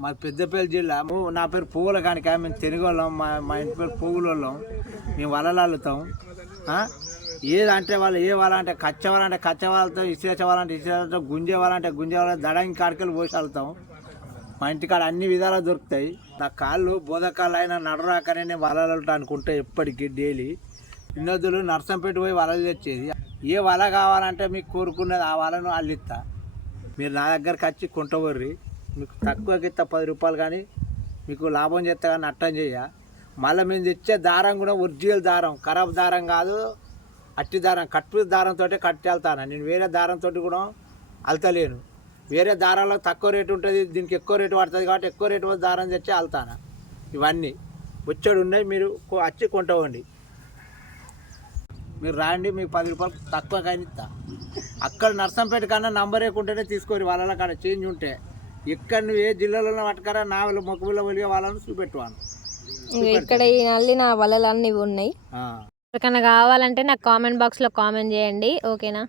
మా పెద్దపల్లి జిల్లా. నా పేరు పువ్వుల కానిక. మేము తెలుగోళ్ళం మా మా ఇంటి పేరు పువ్వుల వాళ్ళం మేము వలలు అల్లుతాం ఏదంటే వాళ్ళు ఏ వాళ్ళంటే కచ్చవాలంటే కచ్చవాళ్ళతో ఇసేచ వాళ్ళంటే ఇసేచ గుంజే దడంగి కాడికెళ్ళి పోసి వెళ్తాం మా ఇంటికాడ అన్ని విధాలు దొరుకుతాయి. నా కాళ్ళు బోధకాళ్ళు అయినా నడరాకనే నేను వలలు అనుకుంటే ఎప్పటికీ డైలీ. వినోదులు నర్సంపేట పోయి వలలు తెచ్చేది. ఏ వల కావాలంటే మీకు కోరుకున్నది ఆ వలను అల్లిస్తా మీరు నా దగ్గరకు వచ్చి కొంటవర్రి మీకు తక్కువకి ఇస్తా పది రూపాయలు కానీ మీకు లాభం చేస్తా కానీ నట్టం చేయ. మళ్ళీ మేము తెచ్చే దారం కూడా ఒరిజినల్ దారం ఖరాబ్ దారం కాదు. అట్టి దారం కట్టు దారంతో కట్టి వెళ్తాను? నేను వేరే దారంతో కూడా అల్తలేను. వేరే దారాల్లో తక్కువ రేటు ఉంటుంది దీనికి ఎక్కువ రేటు పడుతుంది కాబట్టి ఎక్కువ రేటు దారం తెచ్చి అల్తాను? ఇవన్నీ. వచ్చాడు ఉన్నాయి మీరు వచ్చి కొంటవండి మీరు రాండి మీకు పది రూపాయలు తక్కువ కానీ ఇస్తా అక్కడ నర్సంపేట కన్నా నంబర్ వేయకుంటేనే తీసుకోరు వాళ్ళ కాడ చేంజ్ ఉంటే. ఇక్కడ నువ్వు ఏ జిల్లాలో పట్టుకరా నా వాళ్ళు మొక్కబిల్ల ఒలిగే వాళ్ళని చూపెట్టువాను. ఇంక ఇక్కడ ఈ నల్లి నా వలలు అన్నీ ఉన్నాయి. ఎవరికైనా కావాలంటే నాకు కామెంట్ బాక్స్లో కామెంట్ చేయండి ఓకేనా?